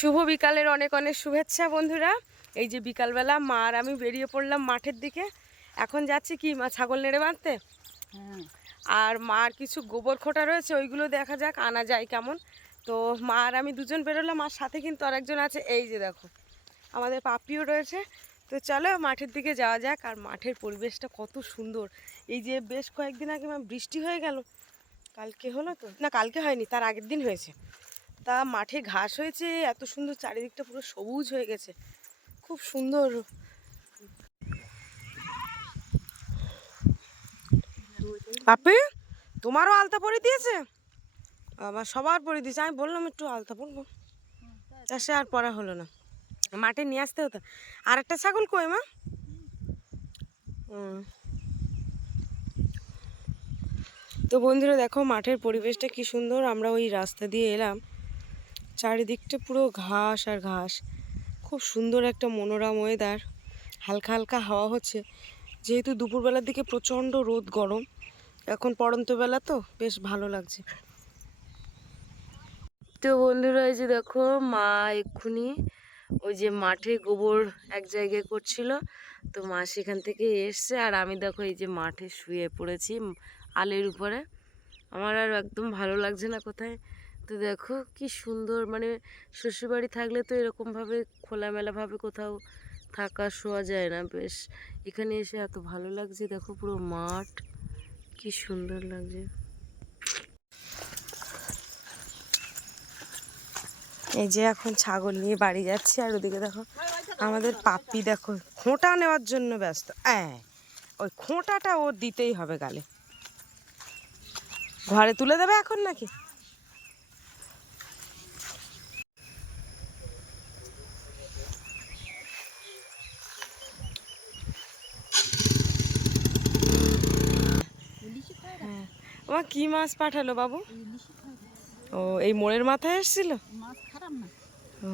শুভ বিকালের অনেক অনেক শুভেচ্ছা বন্ধুরা। এই যে বিকালবেলা মা আর আমি বেরিয়ে পড়লাম মাঠের দিকে। এখন যাচ্ছি কি মা ছাগল নেড়ে বাঁধতে। আর মার কিছু গোবর খোঁটা রয়েছে, ওইগুলো দেখা যাক আনা যায় কেমন। তো মা আর আমি দুজন বেরোলাম, আর সাথে কিন্তু আরেকজন আছে, এই যে দেখো আমাদের পাপিও রয়েছে। তো চলো মাঠের দিকে যাওয়া যাক। আর মাঠের পরিবেশটা কত সুন্দর। এই যে বেশ কয়েকদিন আগে বৃষ্টি হয়ে গেল, কালকে হলো তো না, কালকে হয়নি, তার আগের দিন হয়েছে। তা মাঠে ঘাস হয়েছে এত সুন্দর, চারিদিকটা পুরো সবুজ হয়ে গেছে, খুব সুন্দর। আপনি তোমারও আলতা পরে দিয়েছে? আবার সবার পরে দিয়েছে। আমি বললাম একটু আলতা পরবো, তা সে আর পরা হলো না। মাঠে নিয়ে আসতে হতো। আর একটা ছাগল কই মা? তো বন্ধুরা দেখো মাঠের পরিবেশটা কি সুন্দর। আমরা ওই রাস্তা দিয়ে এলাম, চারিদিকটা পুরো ঘাস আর ঘাস, খুব সুন্দর একটা মনোরম ওয়েদার। হালকা হালকা হাওয়া হচ্ছে, যেহেতু দুপুরবেলার দিকে প্রচণ্ড রোদ গরম, এখন পড়ন্ত বেলা তো বেশ ভালো লাগছে। তো বন্ধুরা এই যে দেখো মা এক্ষুনি ওই যে মাঠে গোবর এক জায়গায় করছিল, তো মা সেখান থেকে এসছে। আর আমি দেখো এই যে মাঠে শুয়ে পড়েছি আলের উপরে। আমার আর একদম ভালো লাগছে না কোথায়। তো দেখো কি সুন্দর, মানে শ্বশুরবাড়ি থাকলে তো এরকমভাবে খোলামেলাভাবে কোথাও থাকা শোয়া যায় না। বেশ এখানে এসে এত ভালো লাগছে, দেখো পুরো মাঠ কি সুন্দর লাগছে। এই যে এখন ছাগল নিয়ে বাড়ি যাচ্ছি। আর ওদিকে দেখো আমাদের পাপ্পি দেখো খোঁটা নেওয়ার জন্য ব্যস্ত। ওই খোঁটাটা ওর দিতেই হবে গালে। ঘরে তুলে দেবে এখন নাকি? হ্যাঁ, ওমা কি মাছ পাঠালো বাবু? ও এই মোড়ের মাথায় এসেছিল। ও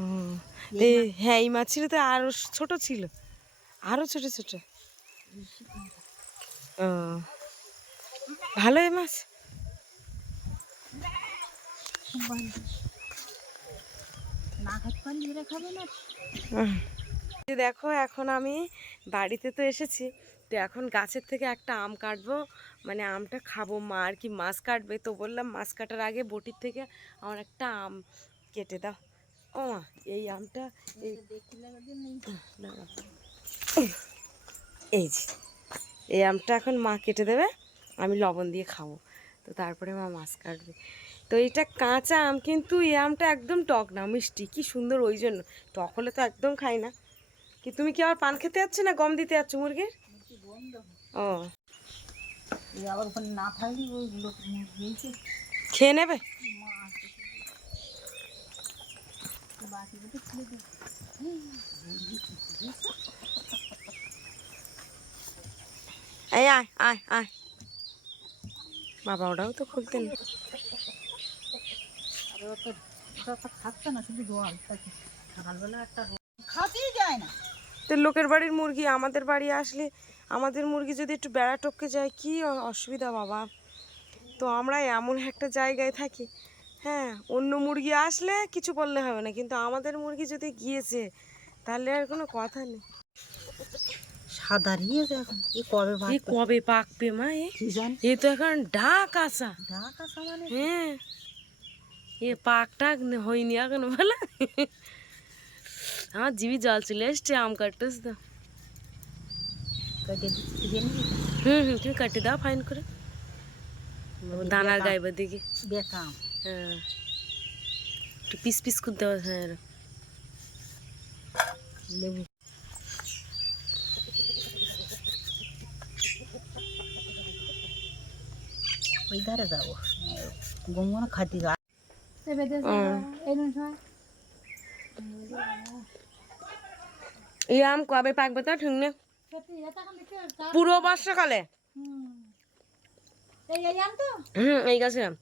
হ্যাঁ, এই মাছ ছিল তো, আরো ছোট ছিল, আরো ছোট ছোট। ও ভালো এই মাছ। দেখো এখন আমি বাড়িতে তো এসেছি, তো এখন গাছের থেকে একটা আম কাটবো, মানে আমটা খাবো। মা আর কি মাছ কাটবে, তো বললাম মাছ কাটার আগে বটির থেকে আমার একটা আম কেটে দাও। ও মা এই আমটা এই যে এই আমটা এখন মা কেটে দেবে, আমি লবণ দিয়ে খাবো। তো তারপরে মা মাছ কাটবে। তো এটা কাঁচা আম, কিন্তু এই আমটা একদম টক না, মিষ্টি, কি সুন্দর। ওই জন্য টক হলে তো একদম খাই না। কি তুমি কি আবার পান খেতে যাচ্ছ না গম দিতে যাচ্ছ মুরগির? ও খেয়ে নেবে। এই আয় আয় আয় বাবা, ওটাও তো খুলতেন। তো লোকের বাড়ির মুরগি আমাদের বাড়ি আসলে, আমাদের মুরগি যদি একটু বেড়া টপকে যায় কি অসুবিধা বাবা। তো আমরা এমন একটা জায়গায় থাকি, হ্যাঁ, অন্য মুরগি আসলে কিছু বললে হবে না, কিন্তু আমাদের মুরগি যদি গিয়েছে তাহলে আর কোনো কথা নেই। সাদা নিয়েছে এখন, কবে পাকবে মা? এ তো এখন ঢাক আসা মানে হ্যাঁ, এ পাক টাক হয়নি এখন বলে। আমার জিভে জল চলে এসছে আম কাটতেছ তো। তুমি কাটে দাও ফাইন করে, দানার গাইবার দিকে। হ্যাঁ একটু পিস পিস করে দেওয়া। হ্যাঁ লেবু ওই ধারে যাবো, গঙ্গন খাতি এই আম কবে পাকবে তা ঠিক নেই, পুরো বর্ষাকালে। এই গাছে আম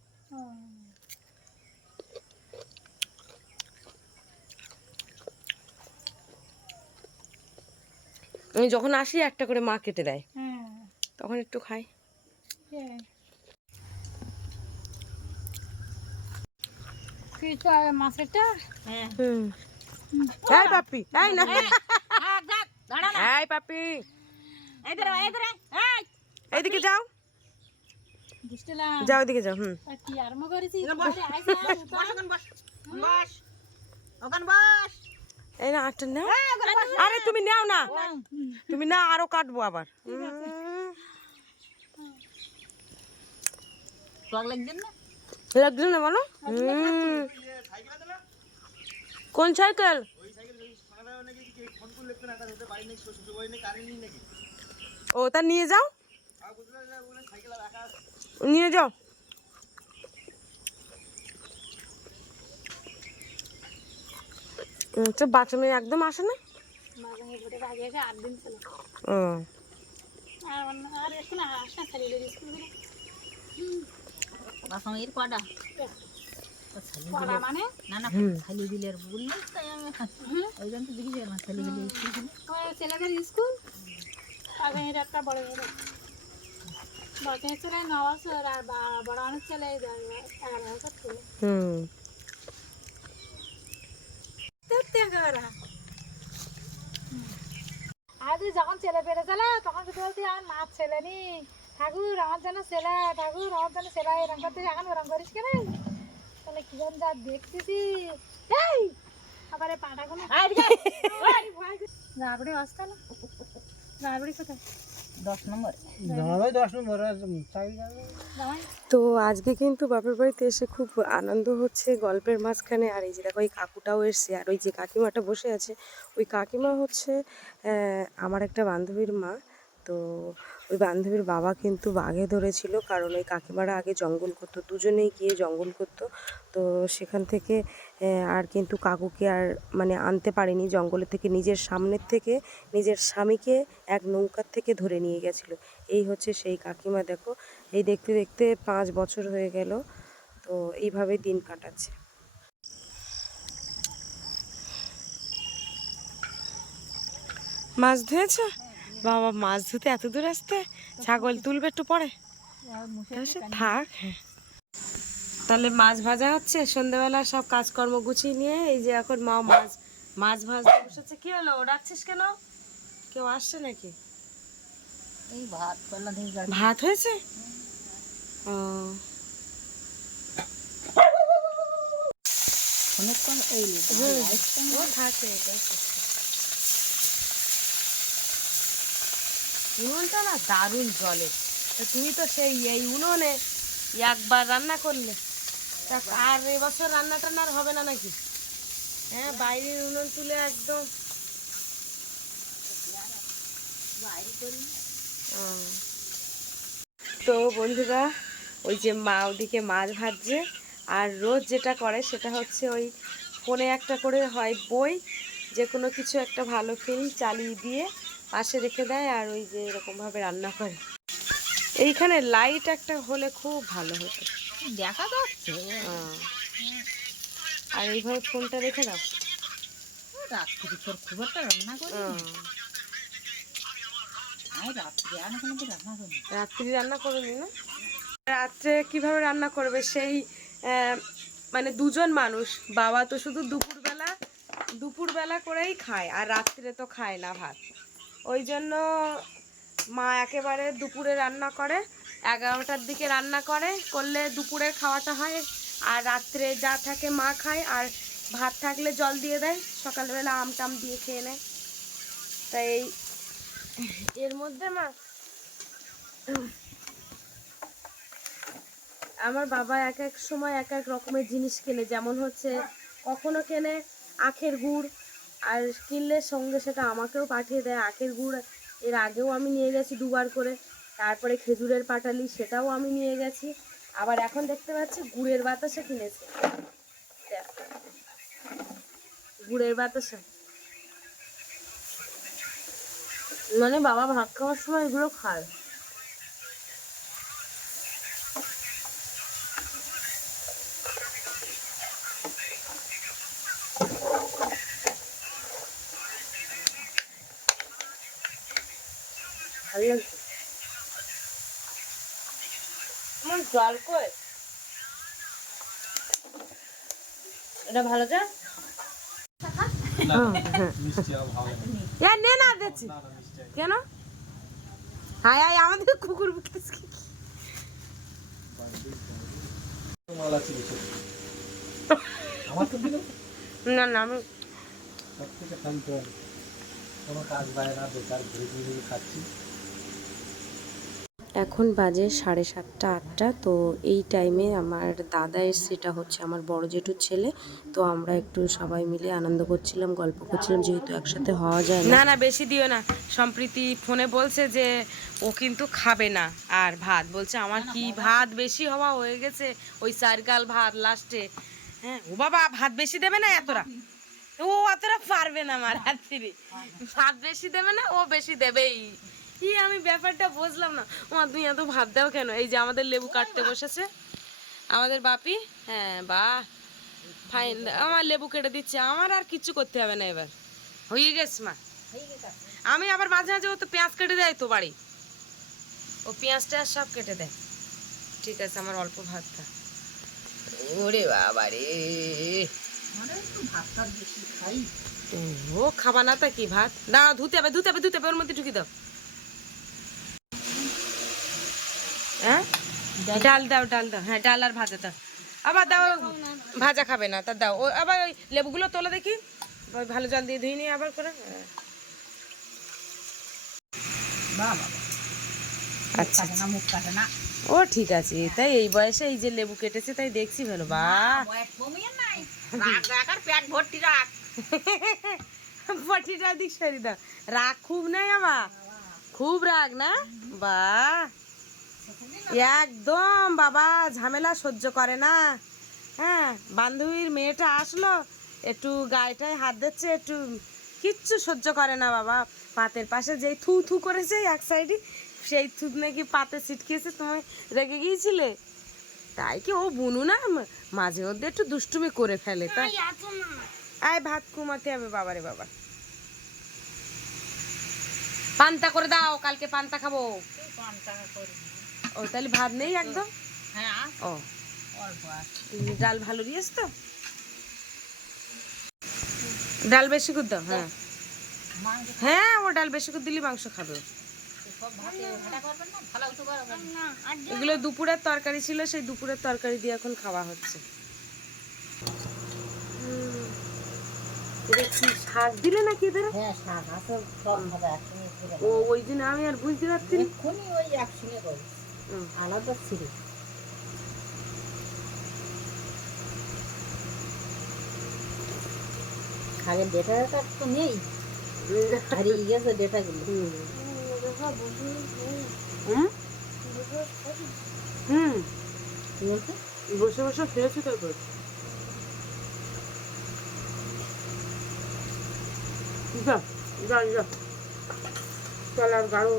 আমি যখন আসি একটা করে মা কেটে দেয়, তখন একটু খাই। মাছেরটা এই পাপি, এই না, এই পাপি, এইদিকে যাও, যাও এদিকে যাও। এই না আটটা নাও। আরে তুমি নাও না, তুমি না, আরো কাটবো আবার। লাগছে না বলো? কোন সাইকেল? ও তা নিয়ে যাও, নিয়ে যাও। বাচ্চা মেয়ে একদম আসে না। ও ছেলেদের স্কুল একটা বড় বড় ছেলে 9 বছর আর বড় অনেক ছেলে 11 বছর ছেলে। আজ যখন ছেলে পেরে চলে তখন কিন্তু বলছি আমার মাছ ছেলে নি, ঠাকুর আমার যেন ছেলে, ঠাকুর আমার যেন ছেলে, এরকম করতে এখন ওরকম করিস কেন? তাহলে কি জন যা দেখতেছি। এই আবার এই পাটা গুলো রাবড়ি আসতে না, রাবড়ি কোথায়? 10 নম্বর। তো আজকে কিন্তু বাপের বাড়িতে এসে খুব আনন্দ হচ্ছে গল্পের মাঝখানে। আর এই যে দেখো, এই কাকুটাও এসছে, আর ওই যে কাকিমাটা বসে আছে, ওই কাকিমা হচ্ছে আমার একটা বান্ধবীর মা। তো ওই বান্ধবীর বাবা কিন্তু বাঘে ধরেছিল, কারণ ওই কাকিমারা আগে জঙ্গল করতো, দুজনেই গিয়ে জঙ্গল করতো। তো সেখান থেকে আর কিন্তু কাকুকে আর মানে আনতে পারেনি জঙ্গলের থেকে, নিজের সামনের থেকে নিজের স্বামীকে এক নৌকার থেকে ধরে নিয়ে গেছিলো। এই হচ্ছে সেই কাকিমা। দেখো, এই দেখতে দেখতে 5 বছর হয়ে গেল। তো এইভাবে দিন কাটাচ্ছে। মাছ ধুয়েছো? বাবা, মাছ ধুতে এত দূর আসতে? ছাগল তুলবে একটু পরে, থাক। হ্যাঁ, তাহলে মাছ ভাজা হচ্ছে সন্ধ্যাবেলা, সব কাজকর্ম গুছিয়ে নিয়ে এই যে এখন মা মাছ ভাজতে বসেছে। কি হলো, ডাকছিস কেন? কেউ আসছে নাকি? এই ভাত করলাম, ভাত হয়েছে? ও অনেকক্ষণ এই ও থাকে। উনুনটা না দারুণ জলে। তুমি তো সেই এই উনুনে একবার রান্না করলে, তা আর এবছর রান্না টান্নার হবে না নাকি? হ্যাঁ, বাইরের উনুন তুলে একদম। তো বন্ধুরা, ওই যে মা ওদিকে মাছ ভাজছে, আর রোজ যেটা করে সেটা হচ্ছে ওই ফোনে একটা করে হয় বই, যে কোনো কিছু একটা ভালো ফিল্ম চালিয়ে দিয়ে পাশে রেখে দেয়, আর ওই যে এরকমভাবে রান্না করে। এইখানে লাইট একটা হলে খুব ভালো হতো, দেখা যাচ্ছে। আর এইভাবে ফোনটা রেখে দাও। রাত্রি তোর খুব একটা রান্না করি, রাত্রি রান্না করবি না? রাত্রে কিভাবে রান্না করবে সেই মানে দুজন মানুষ, বাবা তো শুধু দুপুরবেলা করেই খায়, আর রাত্রে তো খায় না ভাত। ওই জন্য মা একেবারে দুপুরে রান্না করে, 11টার দিকে রান্না করলে দুপুরের খাওয়াটা হয়, আর রাত্রে যা থাকে মা খায়, আর ভাত থাকলে জল দিয়ে দেয়, সকালবেলা আম টাম দিয়ে খেয়ে নেয়। তাই এর মধ্যে মা আমার বাবা এক এক সময় এক এক রকমের জিনিস কেনে, যেমন হচ্ছে কখনো কেনে আখের গুড়, আর কিনলে সঙ্গে সেটা আমাকেও পাঠিয়ে দেয়। আখের গুড় এর আগেও আমি নিয়ে গেছি 2বার করে। তারপরে খেজুরের পাটালি, সেটাও আমি নিয়ে গেছি। আবার এখন দেখতে পাচ্ছি গুড়ের বাতাসা কিনেছে। গুড়ের বাতাসা মানে বাবা ভাত খাওয়ার সময় এগুলো খায়। ভালো লাগছে। আমার জল কই? এটা ভালো যা নে না দিচ্ছি কেন? হায় হায় আমাদের কুকুর বুকেছে না না আমি এখন বাজে 7:30 8টা। তো এই টাইমে আমার দাদা এসছে, এটা হচ্ছে আমার বড় জেঠুর ছেলে। তো আমরা একটু সবাই মিলে আনন্দ করছিলাম, গল্প করছিলাম, যেহেতু একসাথে হওয়া যায় না। না বেশি দিও না। সম্প্রীতি ফোনে বলছে যে ও কিন্তু খাবে না আর ভাত, বলছে আমার কি ভাত বেশি হওয়া হয়ে গেছে, ওই চারগাল ভাত লাস্টে। হ্যাঁ ও বাবা ভাত বেশি দেবে না এতটা, ও অতটা পারবে না আমার রাত্রি, ভাত বেশি দেবে না, ও বেশি দেবেই। কি আমি ব্যাপারটা বুঝলাম না। ও তুমি এত ভাত দাও কেন? এই যে আমাদের লেবু কাটতে বসেছে আমাদের বাপি। হ্যাঁ বাহ ফাইন, আমার লেবু কেটে দিচ্ছে, আমার আর কিছু করতে হবে না, এবার হয়ে গেছে মা। আমি আবার মাঝে মাঝে ও তো পেঁয়াজ কেটে দেয় তো বাড়ি, ও পেঁয়াজটা সব কেটে দেয়। ঠিক আছে আমার অল্প ভাতটা। ওরে বাবা রে, ও খাবা না তা কি ভাত? দাও ধুতে হবে ধুতে হবে ধুতে হবে, ওর মধ্যে ঢুকি দাও। হ্যাঁ ডাল দাও ডাল দাও, হ্যাঁ ডাল আর ভাজা দাও। আবার দাও, ভাজা খাবে না তা দাও। ও আবার ওই লেবুগুলো তোলা দেখি, ওই ভালো জল দিয়ে ধুই নি আবার করে। আচ্ছা মুখ কাটে না। ও ঠিক আছে, তাই এই বয়সে এই যে লেবু কেটেছে তাই দেখছি ভালো। বাহ পেট ভর্তি রাখ, পটিটা দিক সরি দাও। রাগ খুব নাই আমার, খুব রাগ না? বাহ একদম বাবা ঝামেলা সহ্য করে না। হ্যাঁ বান্ধবীর মেয়েটা আসলো, একটু গায়েটায় হাত দিচ্ছে, একটু কিচ্ছু সহ্য করে না বাবা। পাতের পাশে যেই থু থু করেছে এক সাইডে, সেই থুত নাকি পাতে ছিটকেছে, তুমি রেগে গিয়েছিলে। তাই কি ও বুনু না, মাঝে মধ্যে একটু দুষ্টুমি করে ফেলে। তাই আয় ভাত কুমাতে হবে বাবারে বাবা। পান্তা করে দাও, কালকে পান্তা খাবো। ও তাহলে ভাত নেই একদম? ও ডাল ভালো দিয়েছ তো, ডাল বেশি করে দাও। হ্যাঁ হ্যাঁ ও ডাল বেশি করে দিলে মাংস খাবে। এগুলো দুপুরের তরকারি ছিল, সেই দুপুরের তরকারি দিয়ে এখন খাওয়া হচ্ছে। শাক দিলে নাকি এদের? ও ওই দিন আমি আর বুঝতে পারছি না, ওই একসঙ্গে করি আলাদা ছিল। আগে ডেটাটা তো নেই, হারিয়ে গেছে ডেটাগুলো। বসে বসে খেয়েছি তারপর। চল আর গাড়ো।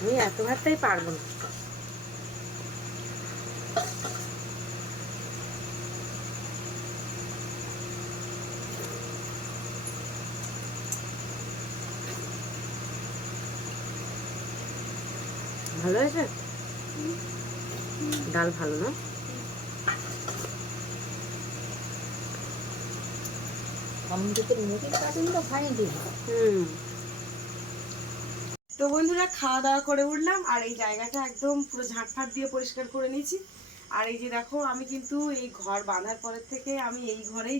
আমি এত ভাতটাই পারবো না। ভালো হয়েছে ডাল, ভালো না? তো বন্ধুরা খাওয়া দাওয়া করে উঠলাম, আর এই জায়গাটা একদম পুরো ঝাঁটফাট দিয়ে পরিষ্কার করে নিয়েছি। আর এই যে দেখো আমি কিন্তু এই ঘর বাঁধার পরের থেকে আমি এই ঘরেই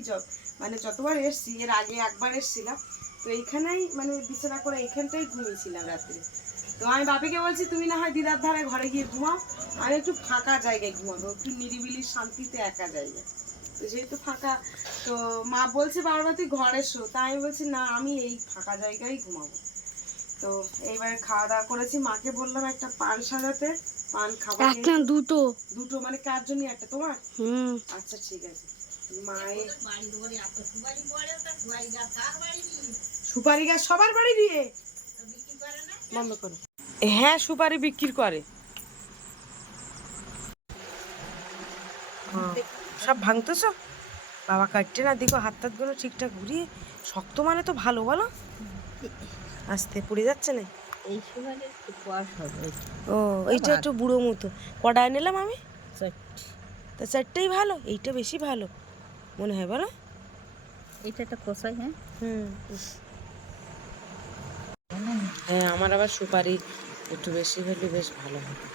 মানে যতবার এসছি, এর আগে একবার এসছিলাম, তো এইখানেই মানে বিছানা করে এইখানটাই ঘুমিয়েছিলাম রাত্রে। তো আমি বাপিকে বলছি তুমি না হয় দিদার ধারে ঘরে গিয়ে ঘুমাও, আমি একটু ফাঁকা জায়গায় ঘুমাবো, একটু নিরিবিলি শান্তিতে একা জায়গায়। তো যেহেতু ফাঁকা, তো মা বলছে বারবার তুই ঘরে শো, তাই আমি বলছি না আমি এই ফাঁকা জায়গায় ঘুমাবো। তো এইবার খাওয়া দাওয়া করেছি, মাকে বললাম একটা পান সাজাতে, পান খাবো। একটা দুটো দুটো মানে কার জন্য একটা? তোমার? আচ্ছা ঠিক আছে। মায়ের সুপারি গাছ সবার বাড়ি দিয়ে বন্ধ করো। হ্যাঁ সুপারি বিক্রি করে, সব ভাঙতেছ বাবা, কাটতে না দেখো হাত টাত গুলো ঠিকঠাক ঘুরিয়ে। শক্ত মানে তো ভালো বলো, আস্তে পড়ে যাচ্ছে না। এই সময় একটু কোয়াশ হবে। ও এইটা একটু বুড়ো মতো। কটায় নিলাম আমি? চারটে। তা চারটেই ভালো, এইটা বেশি ভালো মনে হয় বলো? এইটা একটা কোসাই, হ্যাঁ। হুম। হ্যাঁ, আমার আবার সুপারি একটু বেশি হলে বেশ ভালো হবে।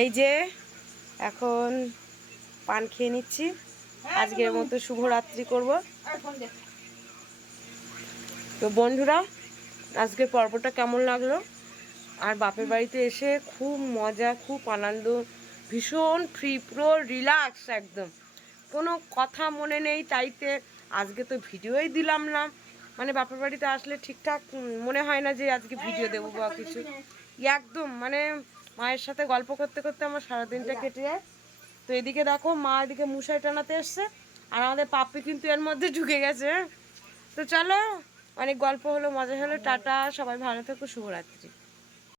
এই যে এখন পান খেয়ে নিচ্ছি, আজকের মতো শুভরাত্রি করব। তো বন্ধুরা, আজকের পর্বটা কেমন লাগলো? আর বাপের বাড়িতে এসে খুব মজা, খুব আনন্দ, ভীষণ ফ্রি, পুরো রিল্যাক্স একদম, কোনো কথা মনে নেই। তাইতে আজকে তো ভিডিওই দিলাম না, মানে বাপের বাড়িতে আসলে ঠিকঠাক মনে হয় না যে আজকে ভিডিও দেবো বা কিছু। একদম মানে মায়ের সাথে গল্প করতে করতে আমার সারাদিনটা কেটে যায়। তো এদিকে দেখো মা এদিকে মুসাই টানাতে এসছে, আর আমাদের পাপ্পি কিন্তু এর মধ্যে ঢুকে গেছে। তো চলো, অনেক গল্প হলো, মজা হলো, টাটা, সবাই ভালো থেকো, শুভরাত্রি।